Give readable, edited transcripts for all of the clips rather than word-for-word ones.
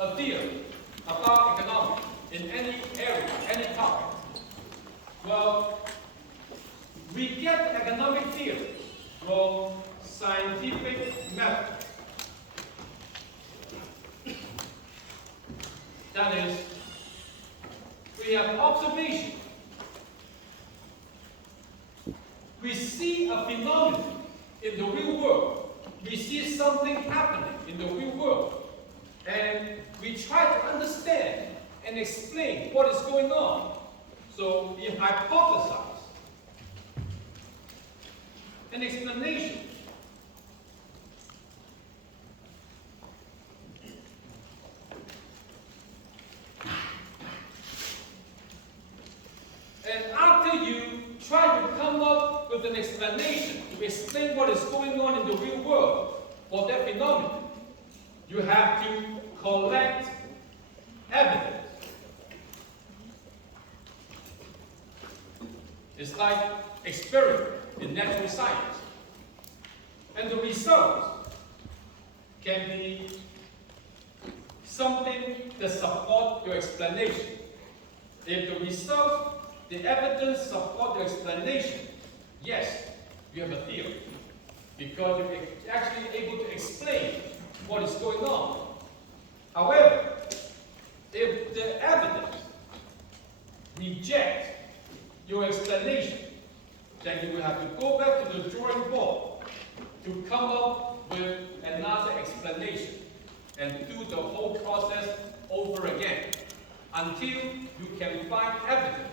a theory about economics in any area, any topic? Well, we get economic theory from scientific method. That is, we have observation. We see a phenomenon in the real world. We see something happening in the real world. And we try to understand and explain what is going on. So we hypothesize. An explanation. And after you try to come up with an explanation to explain what is going on in the real world for that phenomenon, you have to collect evidence. It's like experiment in natural science. And the results can be something that supports your explanation. If the results, the evidence support your explanation, yes, you have a theory. Because you're actually able to explain what is going on. However, if the evidence rejects your explanation, then you will have to go back to the drawing board to come up with another explanation and do the whole process over again until you can find evidence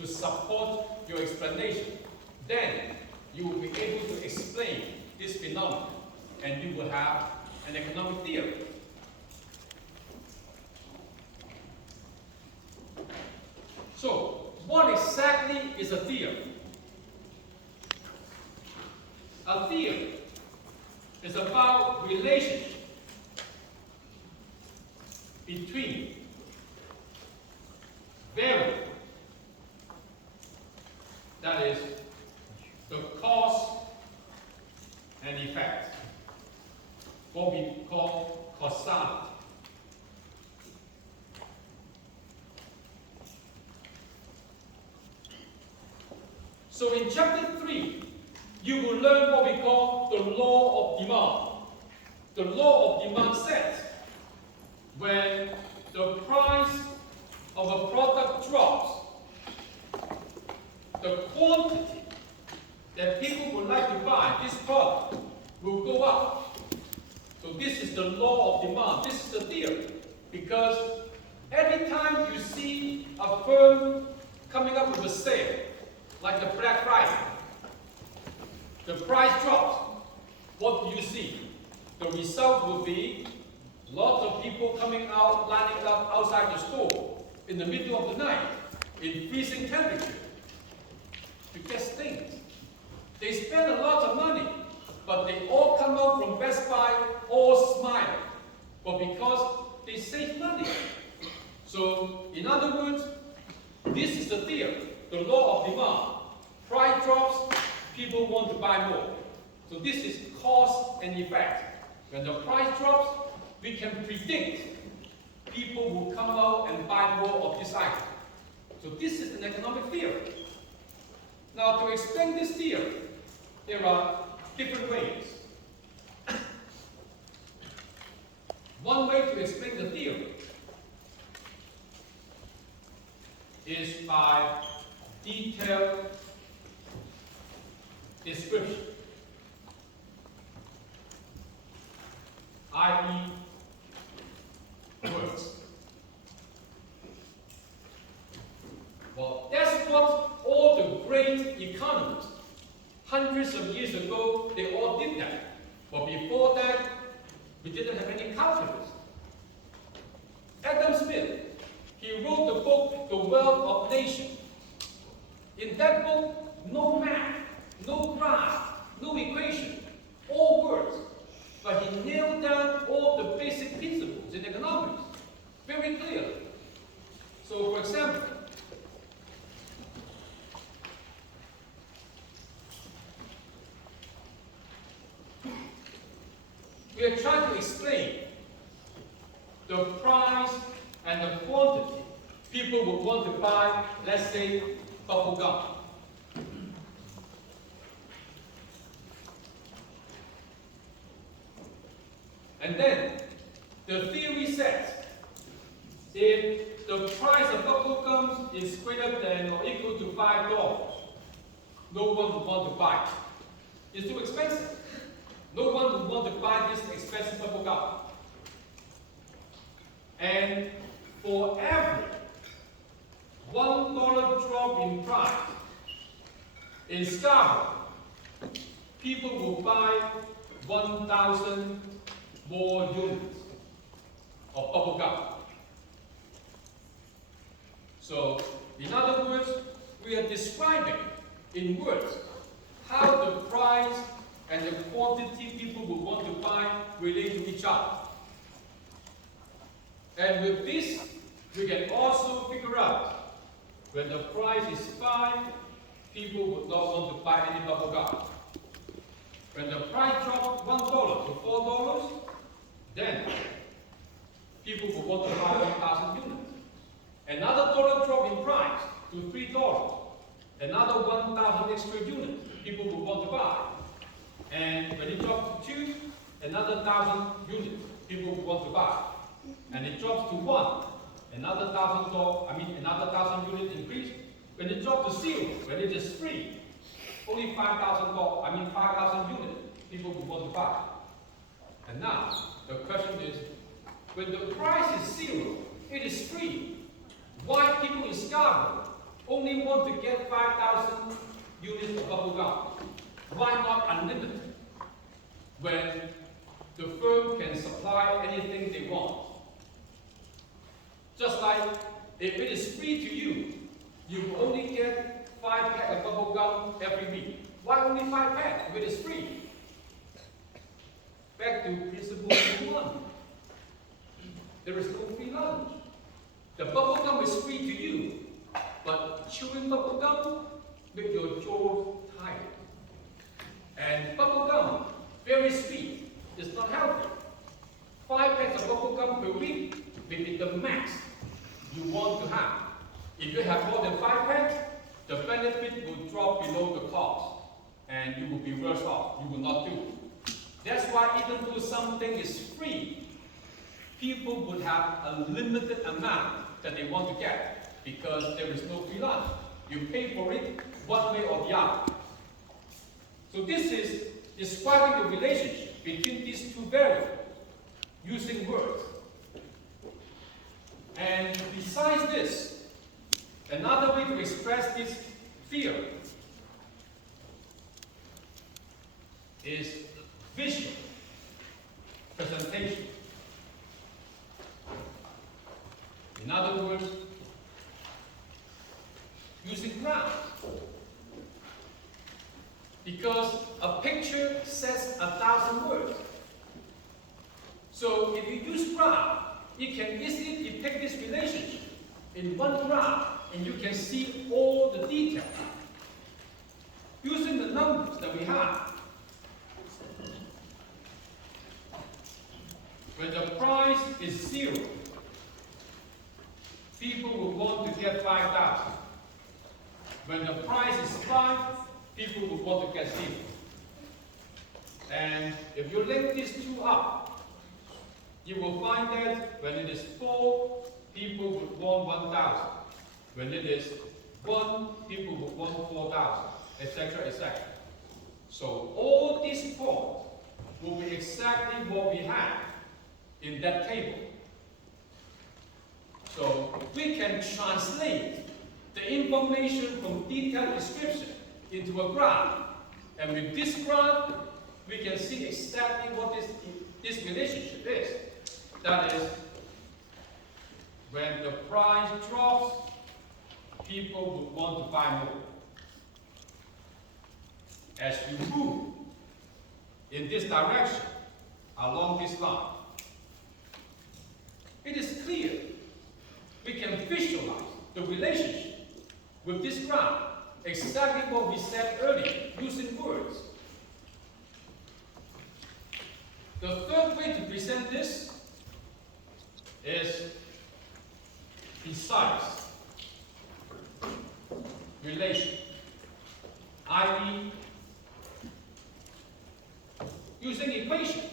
to support your explanation. Then you will be able to explain this phenomenon and you will have an economic theory. So, what exactly is a theory? A theory is about relationship between variables. That is, the cause and effect, what we call causality. So in chapter 3, you will learn what we call the law of demand. The law of demand says when the price of a product drops, the quantity that people would like to buy this product will go up. So this is the law of demand. This is the theory. Because every time you see a firm coming up with a sale, like the Black Friday, the price drops. What do you see? The result will be lots of people coming out, lining up outside the store in the middle of the night in freezing temperature to get things. They spend a lot of money, but they all come out from Best Buy all smiling. But because they save money. So, in other words, this is the theory, the law of demand. Price drops, people want to buy more. So this is cause and effect. When the price drops, we can predict people will come out and buy more of this item. So this is an economic theory. Now to explain this theory, there are different ways. One way to explain the theory is by detailed description, i.e. words. Well, that's what all the great economists, hundreds of years ago, they all did that. But before that, we didn't have any calculus. Adam Smith, he wrote the book, The Wealth of Nations. In that book, no math, no graph, no equation, all words. But he nailed down all the basic principles in economics very clearly. So, for example, we are trying to explain the price and the quantity people would want to buy, let's say, bubble gum. And then the theory says if the price of bubble gum is greater than or equal to $5, no one would want to buy it. It's too expensive. No one would want to buy this expensive bubble gum. And for every $1 drop in price in Scarborough, people will buy 1,000 more units of bubble gum. So, in other words, we are describing in words how the price and the quantity people will want to buy relate to each other. And with this, we can also figure out when the price is 5, people would not want to buy any bubble gum. When the price drops $1 to $4, then people will want to buy 1,000 units. Another dollar drop in price to $3, another 1,000 extra units people will want to buy. And when it drops to 2, another 1,000 units people will want to buy. And it drops to 1, another $1,000 unit increase. When it drops to 0, when it is free, only 5,000 units people will want to buy. And now the question is, when the price is 0, it is free. Why people in Scarborough only want to get 5,000 units of bubble gum? Why not unlimited? When the firm can supply anything they want. Just like if it is free to you, you only get 5 packs of bubble gum every week. Why only 5 packs if it is free? Back to principle number 1. There is no free lunch. The bubble gum is free to you, but chewing bubble gum makes your jaw tired. And bubble gum, very sweet, is not healthy. 5 packs of bubble gum per week may be the max you want to have. If you have more than 5 packs, the benefit will drop below the cost, and you will be worse off. You will not do it. That's why even though something is free, people would have a limited amount that they want to get because there is no free lunch. You pay for it one way or the other. So this is describing the relationship between these two variables using words. And besides this, another way to express this theory is visual presentation. In other words, using graphs. Because a picture says 1,000 words. So if you use graph, you can easily depict this relationship in one graph, and you can see all the details. Using the numbers that we have. When the price is 0, people will want to get 5,000. When the price is 5, people will want to get 0. And if you link these two up, you will find that when it is 4, people would want 1,000. When it is 1, people would want 4,000, etc., etc. So all these points will be exactly what we have in that table. So we can translate the information from detailed description into a graph. And with this graph, we can see exactly what this relationship is. That is, when the price drops, people would want to buy more. As you move in this direction, along this line, it is clear we can visualize the relationship with this graph, exactly what we said earlier, using words. The third way to present this is precise relation, i.e., using equations,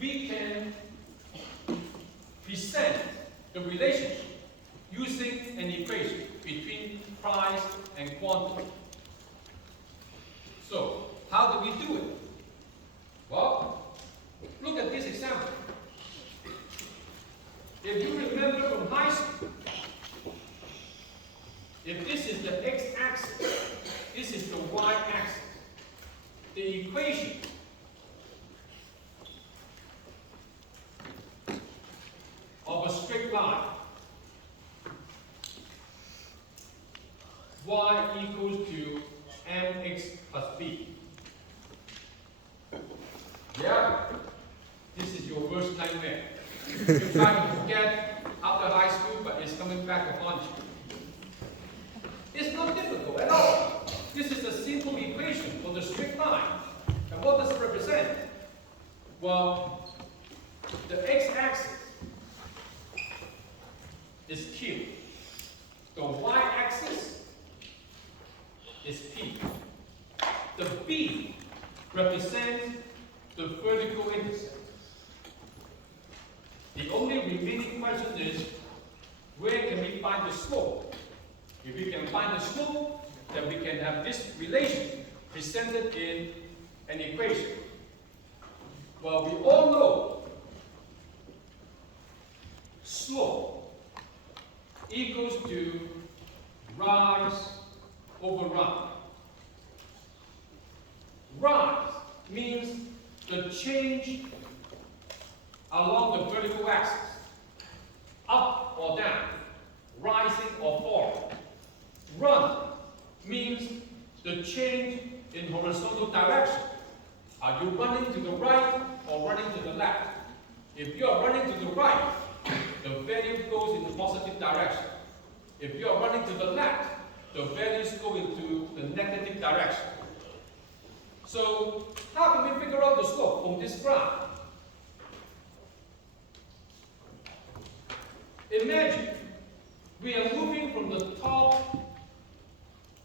we can present the relationship using an equation between price and quantity. So, how do we do it? Well, look at this example. If you remember from high school, if this is the x-axis, this is the y-axis, the equation of a straight line, y equals to mx plus b. Yeah, this is your worst nightmare. You try to forget after high school, but it's coming back upon you. It's not difficult at all. This is a simple equation for the straight line. And what does it represent? Well, the x-axis is Q. The y-axis is P. The B represents the vertical intercept. The only remaining question is, where can we find the slope? If we can find the slope, then we can have this relation presented in an equation. Well, we all know slope equals to rise over run. Rise means the change along the vertical axis, up or down, rising or falling. Run means the change in horizontal direction. Are you running to the right or running to the left? If you are running to the right, the value goes in the positive direction. If you are running to the left, the values go into the negative direction. So, how can we figure out the slope from this graph? Imagine we are moving from the top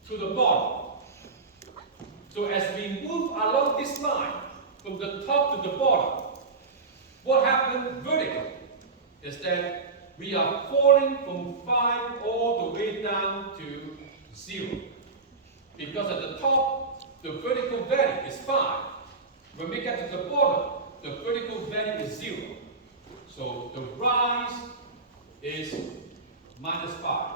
to the bottom. So as we move along this line, from the top to the bottom, what happened vertically is that we are falling from 5 all the way down to 0. Because at the top, the vertical value is 5. When we get to the bottom, the vertical value is 0. So the rise is minus 5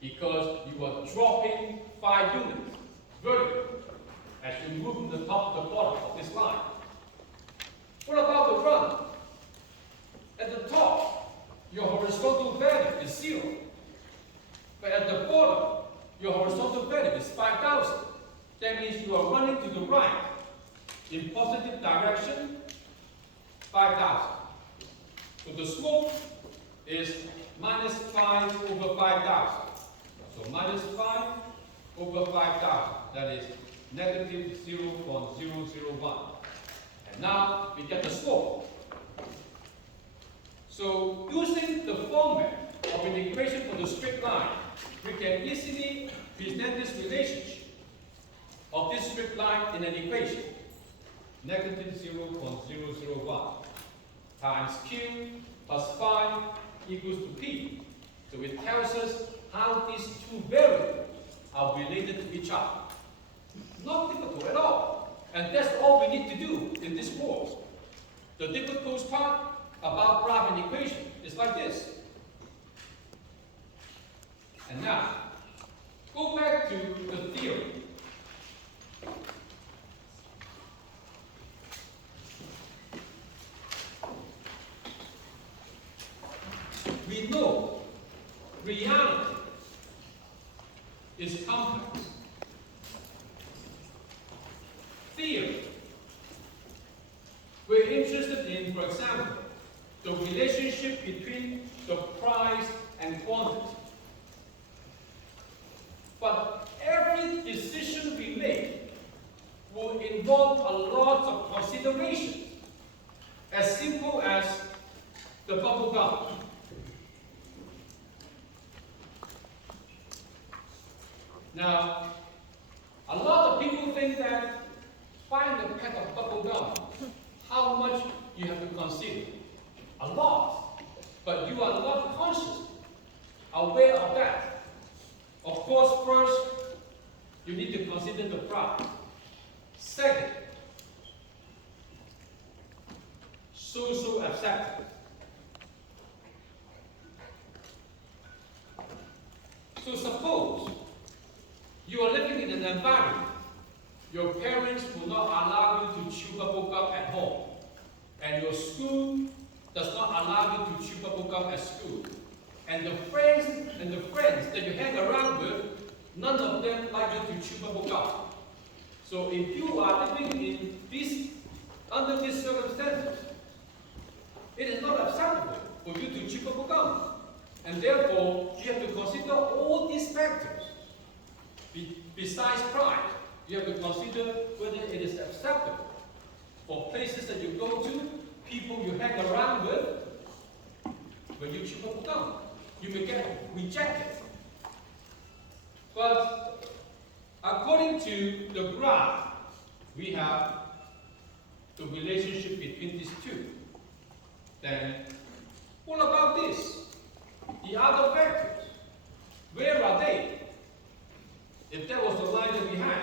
because you are dropping 5 units vertically as you move from the top to the bottom of this line. What about the run? At the top, your horizontal value is 0. But at the bottom, your horizontal value is 5,000. That means you are running to the right in positive direction, 5,000. So the slope is minus 5 over 5,000. So minus 5 over 5,000. That is negative 0.001. And now we get the slope. So using the format of an equation for the straight line, we can easily present this relationship of this straight line in an equation. Negative 0.001 times Q plus 5 equals to P. So it tells us how these two variables are related to each other. Not difficult at all. And that's all we need to do in this course. The difficult part about graphing equation is like this. And now, go back to the theory. We know reality is complex. Theory, we're interested in, for example, the relationship between the price and quantity. But every decision we make will involve a lot of consideration. As simple as bubble gum. Now, a lot of people think that buying a pack of bubble gum, how much you have to consider? A lot. But you are not conscious, aware of that. Of course, first, you need to consider the price. Second, social acceptance. So suppose you are living in an environment, your parents will not allow you to chew bubble gum at home, and your school does not allow you to chew bubble gum at school. And the friends that you hang around with, none of them like you to chew bubble gum. So if you are living under these circumstances, it is not acceptable for you to chew bubble gum. And therefore, you have to consider all these factors. Besides price, you have to consider whether it is acceptable for places that you go to, people you hang around with. When you chew bubble gum, you may get rejected. But according to the graph, we have the relationship between these two. Then, what about this? The other factors, where are they? If that was the line that we had,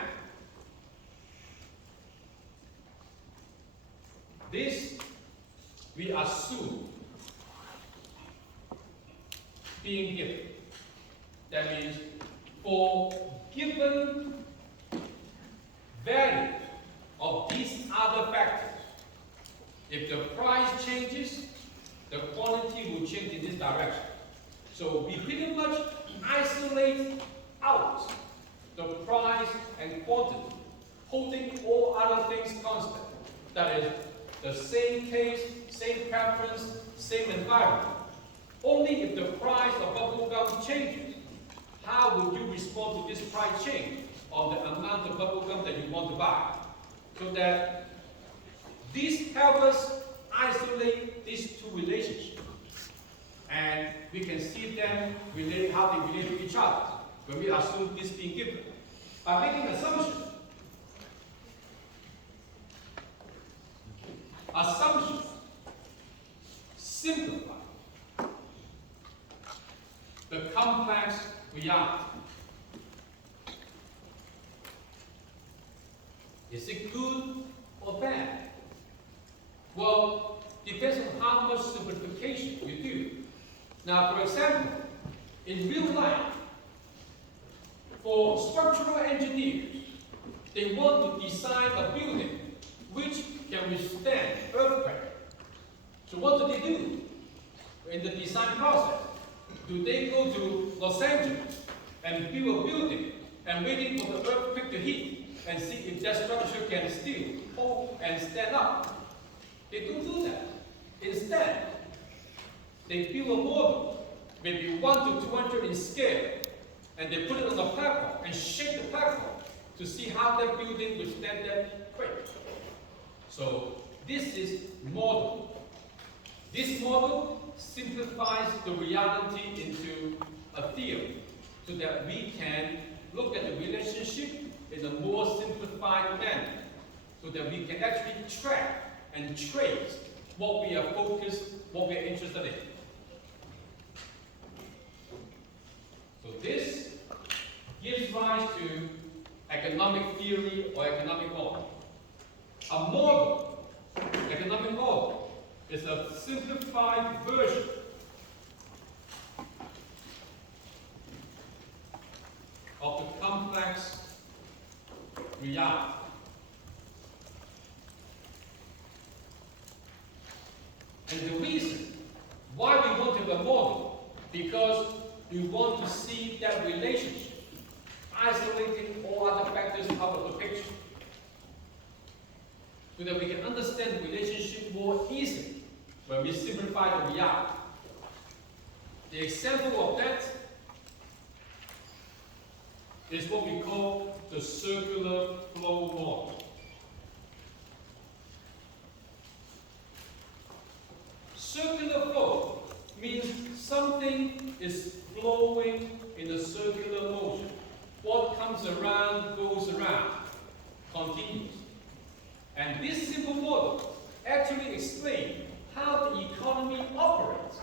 this we assume being given. That means for given value of these other factors, if the price changes, the quantity will change in this direction. So we pretty much isolate out the price and quantity, holding all other things constant. That is, the same taste, same preference, same environment. Only if the price of bubble gum changes, how would you respond to this price change on the amount of bubble gum that you want to buy? So that these help us isolate these two relationships. And we can see them relate, how they relate to each other when we assume this being given. By making assumptions, simplify the complex reality. Is it good or bad? Well, depends on how much simplification you do. Now, for example, in real life, for structural engineers, they want to design a building which can withstand earthquake. So what do? In the design process? Do they go to Los Angeles and build a building and waiting for the earthquake to hit and see if that structure can still hold and stand up? They don't do that. Instead, they build a model, maybe 1 to 200 in scale, and they put it on the platform and shake the platform to see how that building will stand that quake. So this is model. This model simplifies the reality into a theory so that we can look at the relationship in a more simplified manner so that we can actually track and trace what we are focused, what we are interested in. So this gives rise to economic theory or economic model. A model, economic model, is a simplified version of the complex reality. And the reason why we want to have a model, because we want to see that relationship, isolating all other factors out of the picture, so that we can understand the relationship more easily when we simplify the reality. The example of that is what we call the circular flow model. Circular flow something is flowing in a circular motion. What comes around goes around, continues. And this simple model actually explains how the economy operates.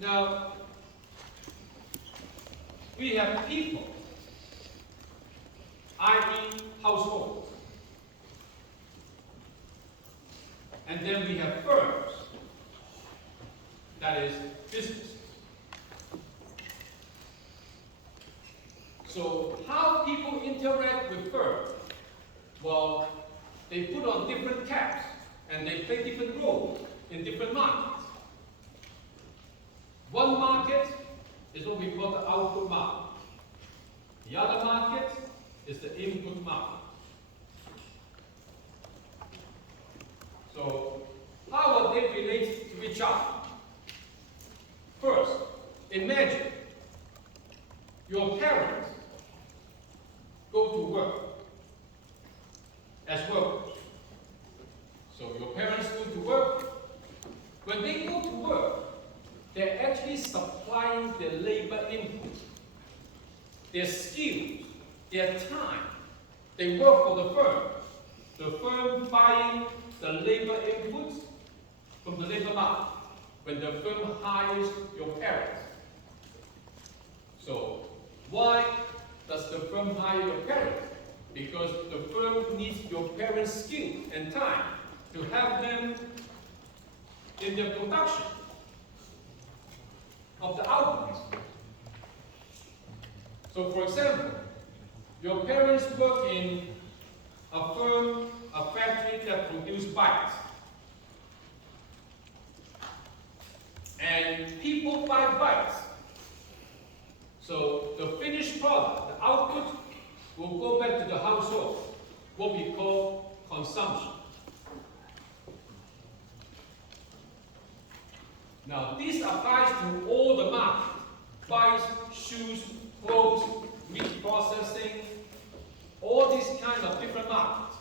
Now, we have people, i.e. households. And then we have firms, that is business. So how people interact with firms? Well, they put on different caps and they play different roles in different markets. One market is what we call the output market. The other market is the input market. So how are they related to each other? First, imagine your parents go to work as workers. So your parents go to work. When they go to work, they're actually supplying their labor input, their skills, their time. They work for the firm. The firm buying the labor inputs from the labor market when the firm hires your parents. So why does the firm hire your parents? Because the firm needs your parents' skill and time to have them in the production of the output. So for example, your parents work in a firm, a factory that produces bikes. And people buy bikes. So the finished product, the output, will go back to the household, what we call consumption. Now, this applies to all the markets: bikes, shoes, clothes, meat processing, all these kind of different markets.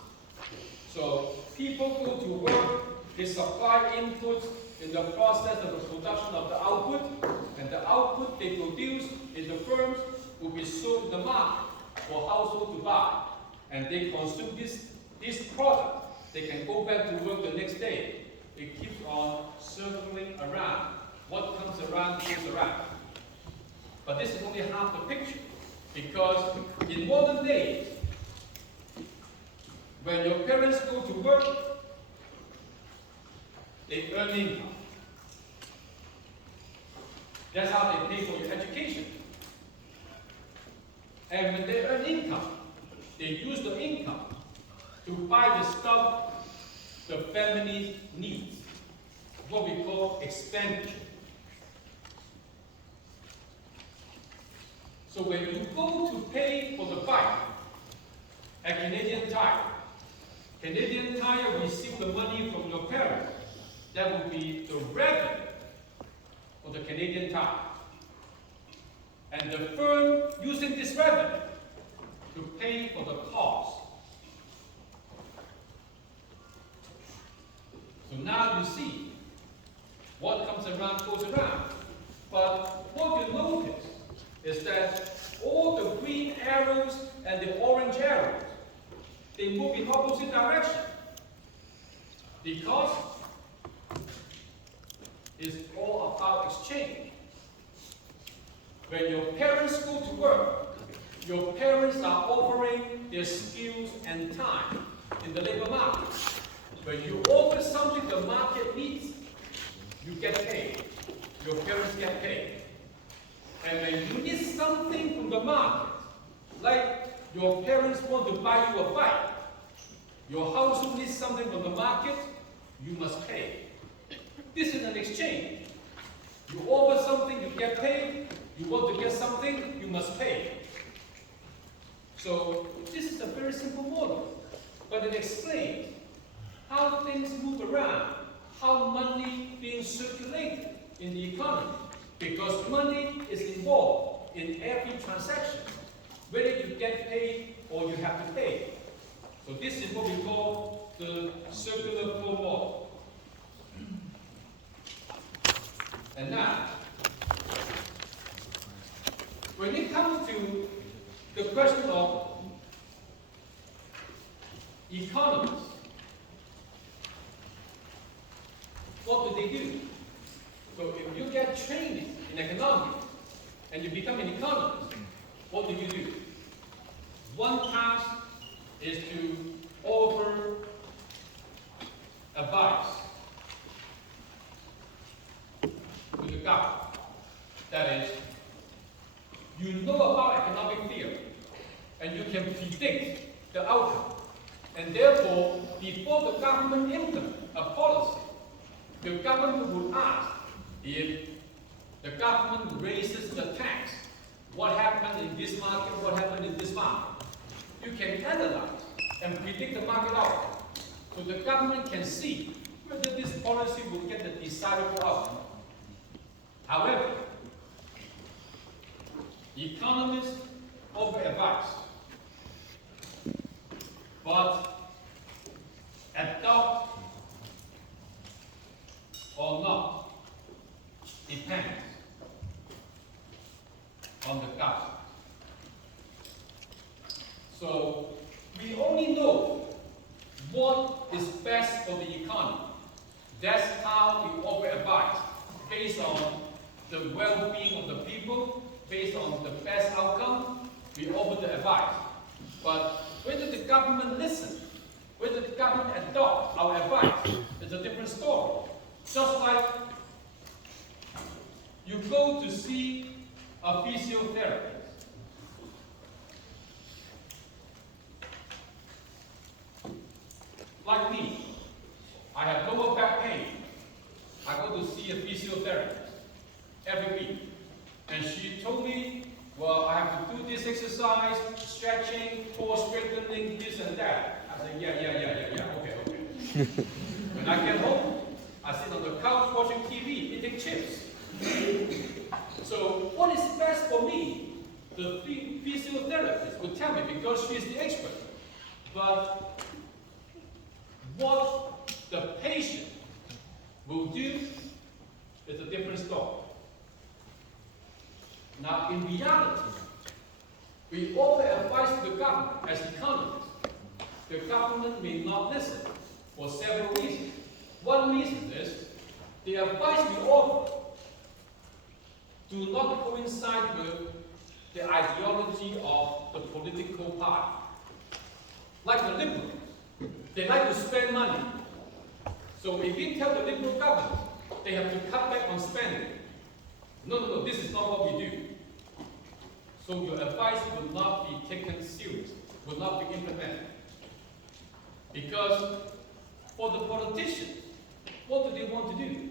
So people go to work, they supply inputs in the process of the production of the output, and the output they produce in the firms will be sold in the market for household to buy. And they consume this product. They can go back to work the next day. It keeps on circling around. What comes around goes around. But this is only half the picture, because in modern days, when your parents go to work, they earn income. That's how they pay for your education. And when they earn income, they use the income to buy the stuff the family needs, what we call expenditure. So when you go to pay for the bike at Canadian Tire receive the money from your parents. That will be the revenue for the Canadian Tire. And the firm using this revenue to pay for the cost. So now you see, what comes around goes around. But what you notice is that all the green arrows and the orange arrows, they move in opposite direction. Because it's all about exchange. When your parents go to work, your parents are offering their skills and time in the labor market. When you offer something the market needs, you get paid. Your parents get paid. And when you need something from the market, like your parents want to buy you a bike, your household needs something from the market, you must pay. This is an exchange. You offer something, you get paid. You want to get something, you must pay. So this is a very simple model, but it explains how things move around, how money being circulated in the economy, because money is involved in every transaction, whether you get paid or you have to pay. So this is what we call the circular flow model. And now, when it comes to the question of economists, what do they do? So if you get training in economics and you become an economist, what do you do? One task is to offer advice to the government. That is, you know about economic theory and you can predict the outcome. And therefore, before the government implements a policy, the government will ask if the government raises the tax, what happened in this market, what happened in this market. You can analyze and predict the market outcome. So the government can see whether this policy will get the desirable outcome. However, economists offer advice, but adopt or not depends on the government. So we only know what is best for the economy. That's how we offer advice, based on the well-being of the people, based on the best outcome, we offer the advice. But whether the government listens, whether the government adopts our advice, is a different story. Just like you go to see a physiotherapist. Like me, I have lower back pain. I go to see a physiotherapist every week. And she told me, well, I have to do this exercise, stretching, core strengthening, this and that. I said, yeah, okay. When I get home, I sit on the couch watching TV, eating chips. So what is best for me? The physiotherapist would tell me because she is the expert. But what the patient will do is a different story. Now, in reality, we offer advice to the government as economists. The government may not listen for several reasons. One reason is the advice we offer do not coincide with the ideology of the political party. Like the liberals, they like to spend money. So if we tell the liberal government they have to cut back on spending, no, this is not what we do. So your advice will not be taken seriously, will not be implemented. Because for the politicians, what do they want to do?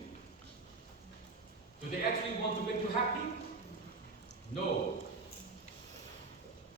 Do they actually want to make you happy? No.